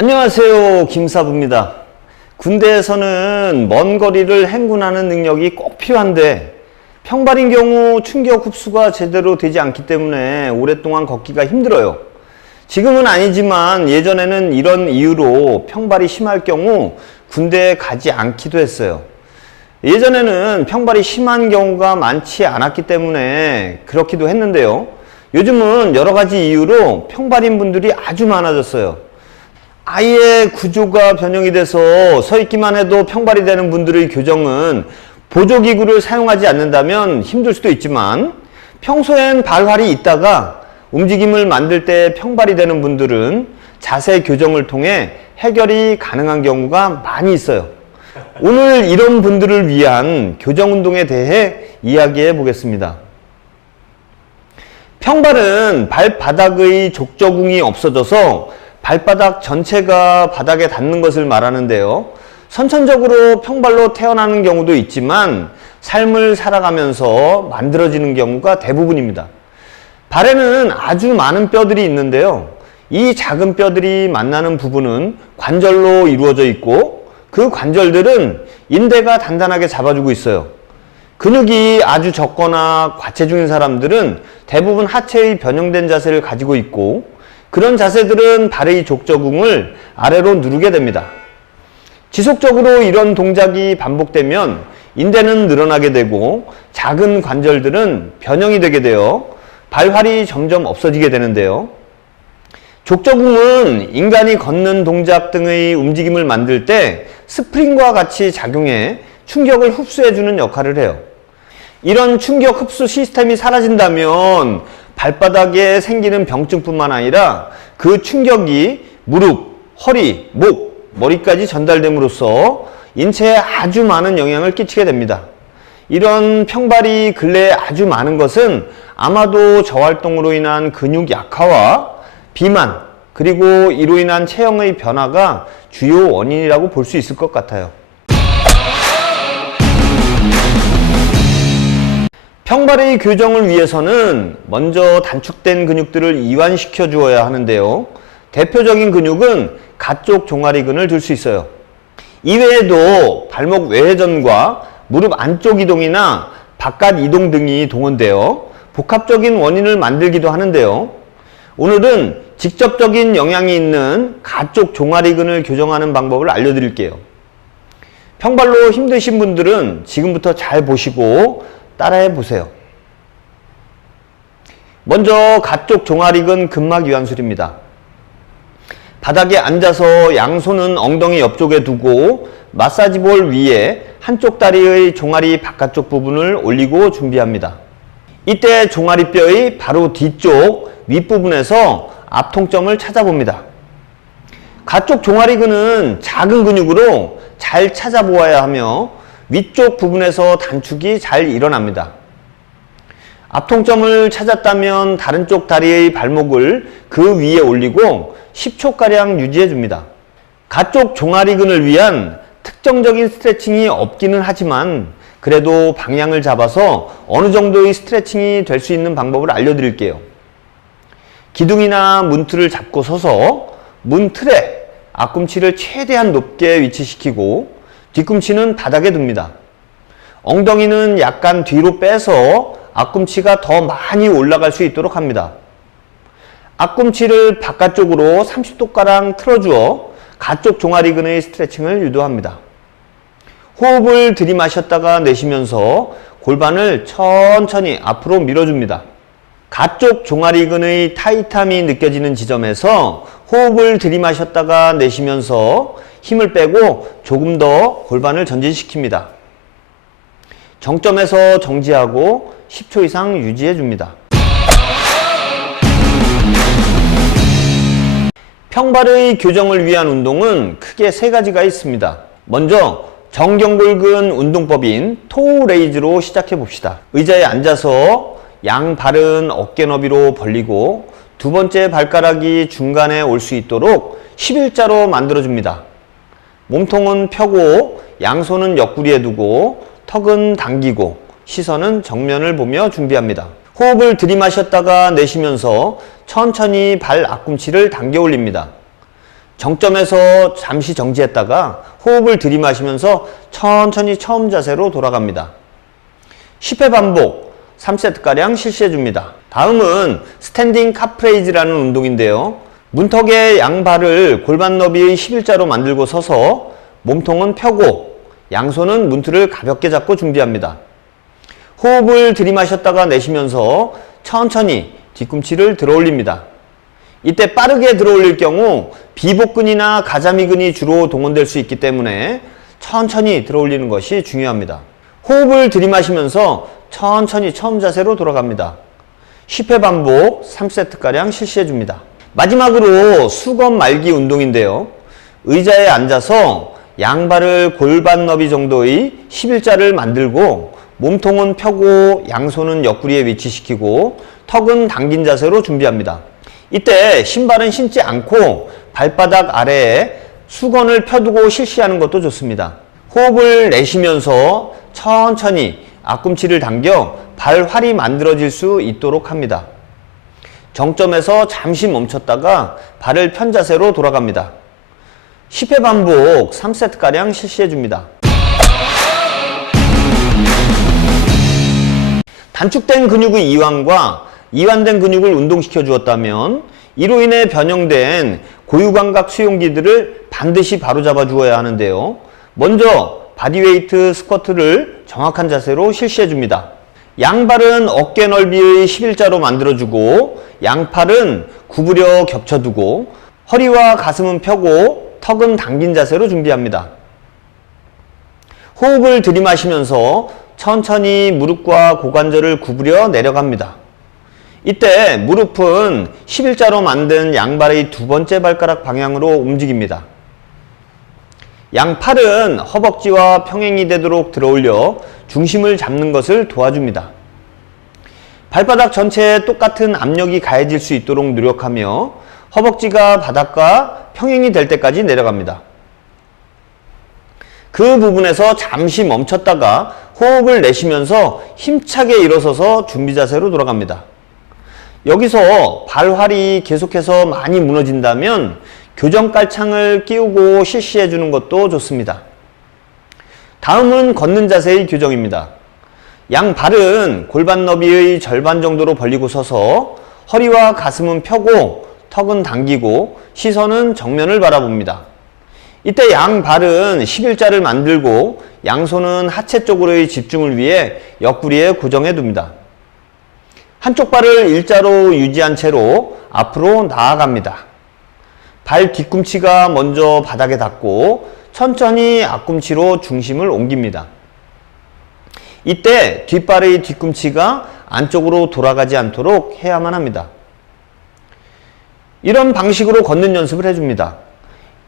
안녕하세요, 김사부입니다. 군대에서는 먼 거리를 행군하는 능력이 꼭 필요한데 평발인 경우 충격 흡수가 제대로 되지 않기 때문에 오랫동안 걷기가 힘들어요. 지금은 아니지만 예전에는 이런 이유로 평발이 심할 경우 군대에 가지 않기도 했어요. 예전에는 평발이 심한 경우가 많지 않았기 때문에 그렇기도 했는데요. 요즘은 여러 가지 이유로 평발인 분들이 아주 많아졌어요. 아예 구조가 변형이 돼서 서 있기만 해도 평발이 되는 분들의 교정은 보조기구를 사용하지 않는다면 힘들 수도 있지만 평소엔 발활이 있다가 움직임을 만들 때 평발이 되는 분들은 자세 교정을 통해 해결이 가능한 경우가 많이 있어요. 오늘 이런 분들을 위한 교정 운동에 대해 이야기해 보겠습니다. 평발은 발바닥의 족저궁이 없어져서 발바닥 전체가 바닥에 닿는 것을 말하는데요. 선천적으로 평발로 태어나는 경우도 있지만 삶을 살아가면서 만들어지는 경우가 대부분입니다. 발에는 아주 많은 뼈들이 있는데요. 이 작은 뼈들이 만나는 부분은 관절로 이루어져 있고 그 관절들은 인대가 단단하게 잡아주고 있어요. 근육이 아주 적거나 과체중인 사람들은 대부분 하체의 변형된 자세를 가지고 있고 그런 자세들은 발의 족저궁을 아래로 누르게 됩니다. 지속적으로 이런 동작이 반복되면 인대는 늘어나게 되고 작은 관절들은 변형이 되게 되어 발활이 점점 없어지게 되는데요. 족저궁은 인간이 걷는 동작 등의 움직임을 만들 때 스프링과 같이 작용해 충격을 흡수해주는 역할을 해요. 이런 충격 흡수 시스템이 사라진다면 발바닥에 생기는 병증뿐만 아니라 그 충격이 무릎, 허리, 목, 머리까지 전달됨으로써 인체에 아주 많은 영향을 끼치게 됩니다. 이런 평발이 근래에 아주 많은 것은 아마도 저활동으로 인한 근육 약화와 비만, 그리고 이로 인한 체형의 변화가 주요 원인이라고 볼 수 있을 것 같아요. 평발의 교정을 위해서는 먼저 단축된 근육들을 이완시켜 주어야 하는데요. 대표적인 근육은 가쪽 종아리근을 들 수 있어요. 이외에도 발목 외회전과 무릎 안쪽 이동이나 바깥 이동 등이 동원되어 복합적인 원인을 만들기도 하는데요. 오늘은 직접적인 영향이 있는 가쪽 종아리근을 교정하는 방법을 알려드릴게요. 평발로 힘드신 분들은 지금부터 잘 보시고 따라해 보세요. 먼저 가쪽 종아리근 근막 이완술입니다. 바닥에 앉아서 양손은 엉덩이 옆쪽에 두고 마사지볼 위에 한쪽 다리의 종아리 바깥쪽 부분을 올리고 준비합니다. 이때 종아리뼈의 바로 뒤쪽 윗부분에서 앞통점을 찾아봅니다. 가쪽 종아리근은 작은 근육으로 잘 찾아보아야 하며 위쪽 부분에서 단축이 잘 일어납니다. 앞통점을 찾았다면 다른 쪽 다리의 발목을 그 위에 올리고 10초가량 유지해 줍니다. 가쪽 종아리근을 위한 특정적인 스트레칭이 없기는 하지만 그래도 방향을 잡아서 어느 정도의 스트레칭이 될 수 있는 방법을 알려드릴게요. 기둥이나 문틀을 잡고 서서 문틀에 앞꿈치를 최대한 높게 위치시키고 뒤꿈치는 바닥에 둡니다. 엉덩이는 약간 뒤로 빼서 앞꿈치가 더 많이 올라갈 수 있도록 합니다. 앞꿈치를 바깥쪽으로 30도가량 틀어주어 가쪽 종아리근의 스트레칭을 유도합니다. 호흡을 들이마셨다가 내쉬면서 골반을 천천히 앞으로 밀어줍니다. 가쪽 종아리근의 타이트함이 느껴지는 지점에서 호흡을 들이마셨다가 내쉬면서 힘을 빼고 조금 더 골반을 전진시킵니다. 정점에서 정지하고 10초 이상 유지해 줍니다. 평발의 교정을 위한 운동은 크게 세 가지가 있습니다. 먼저 정경골근 운동법인 토우 레이즈로 시작해 봅시다. 의자에 앉아서 양 발은 어깨 너비로 벌리고 두 번째 발가락이 중간에 올 수 있도록 11자로 만들어 줍니다. 몸통은 펴고 양손은 옆구리에 두고 턱은 당기고 시선은 정면을 보며 준비합니다. 호흡을 들이마셨다가 내쉬면서 천천히 발 앞꿈치를 당겨 올립니다. 정점에서 잠시 정지했다가 호흡을 들이마시면서 천천히 처음 자세로 돌아갑니다. 10회 반복 3세트가량 실시해 줍니다. 다음은 스탠딩 카프레이즈라는 운동인데요. 문턱의 양발을 골반 너비의 11자로 만들고 서서 몸통은 펴고 양손은 문틀을 가볍게 잡고 준비합니다. 호흡을 들이마셨다가 내쉬면서 천천히 뒤꿈치를 들어 올립니다. 이때 빠르게 들어 올릴 경우 비복근이나 가자미근이 주로 동원될 수 있기 때문에 천천히 들어 올리는 것이 중요합니다. 호흡을 들이마시면서 천천히 처음 자세로 돌아갑니다. 10회 반복 3세트가량 실시해 줍니다. 마지막으로 수건 말기 운동인데요. 의자에 앉아서 양발을 골반 너비 정도의 11자를 만들고 몸통은 펴고 양손은 옆구리에 위치시키고 턱은 당긴 자세로 준비합니다. 이때 신발은 신지 않고 발바닥 아래에 수건을 펴두고 실시하는 것도 좋습니다. 호흡을 내쉬면서 천천히 앞꿈치를 당겨 발활이 만들어질 수 있도록 합니다. 정점에서 잠시 멈췄다가 발을 편 자세로 돌아갑니다. 10회 반복 3세트가량 실시해 줍니다. 단축된 근육의 이완과 이완된 근육을 운동시켜 주었다면 이로 인해 변형된 고유감각 수용기들을 반드시 바로잡아 주어야 하는데요. 먼저 바디웨이트 스쿼트를 정확한 자세로 실시해 줍니다. 양발은 어깨 넓이의 11자로 만들어주고 양팔은 구부려 겹쳐두고 허리와 가슴은 펴고 턱은 당긴 자세로 준비합니다. 호흡을 들이마시면서 천천히 무릎과 고관절을 구부려 내려갑니다. 이때 무릎은 11자로 만든 양발의 두 번째 발가락 방향으로 움직입니다. 양팔은 허벅지와 평행이 되도록 들어올려 중심을 잡는 것을 도와줍니다. 발바닥 전체에 똑같은 압력이 가해질 수 있도록 노력하며 허벅지가 바닥과 평행이 될 때까지 내려갑니다. 그 부분에서 잠시 멈췄다가 호흡을 내쉬면서 힘차게 일어서서 준비 자세로 돌아갑니다. 여기서 발활이 계속해서 많이 무너진다면 교정 깔창을 끼우고 실시해 주는 것도 좋습니다. 다음은 걷는 자세의 교정입니다. 양발은 골반 너비의 절반 정도로 벌리고 서서 허리와 가슴은 펴고 턱은 당기고 시선은 정면을 바라봅니다. 이때 양발은 11자를 만들고 양손은 하체 쪽으로의 집중을 위해 옆구리에 고정해 둡니다. 한쪽 발을 일자로 유지한 채로 앞으로 나아갑니다. 발 뒤꿈치가 먼저 바닥에 닿고 천천히 앞꿈치로 중심을 옮깁니다. 이때 뒷발의 뒤꿈치가 안쪽으로 돌아가지 않도록 해야만 합니다. 이런 방식으로 걷는 연습을 해줍니다.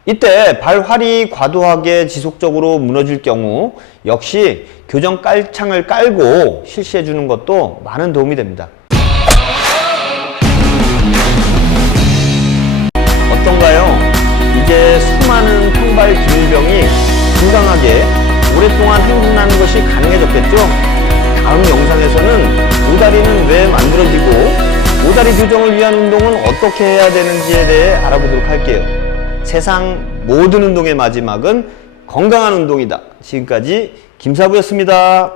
이때 발활이 과도하게 지속적으로 무너질 경우 역시 교정 깔창을 깔고 실시해 주는 것도 많은 도움이 됩니다. 어떤가요? 이제 수많은 평발 기능병이 건강하게 오랫동안 행진하는 것이 가능해졌겠죠? 다음 영상에서는 오다리는 왜 만들어지고 오다리 교정을 위한 운동은 어떻게 해야 되는지에 대해 알아보도록 할게요. 세상 모든 운동의 마지막은 건강한 운동이다. 지금까지 김사부였습니다.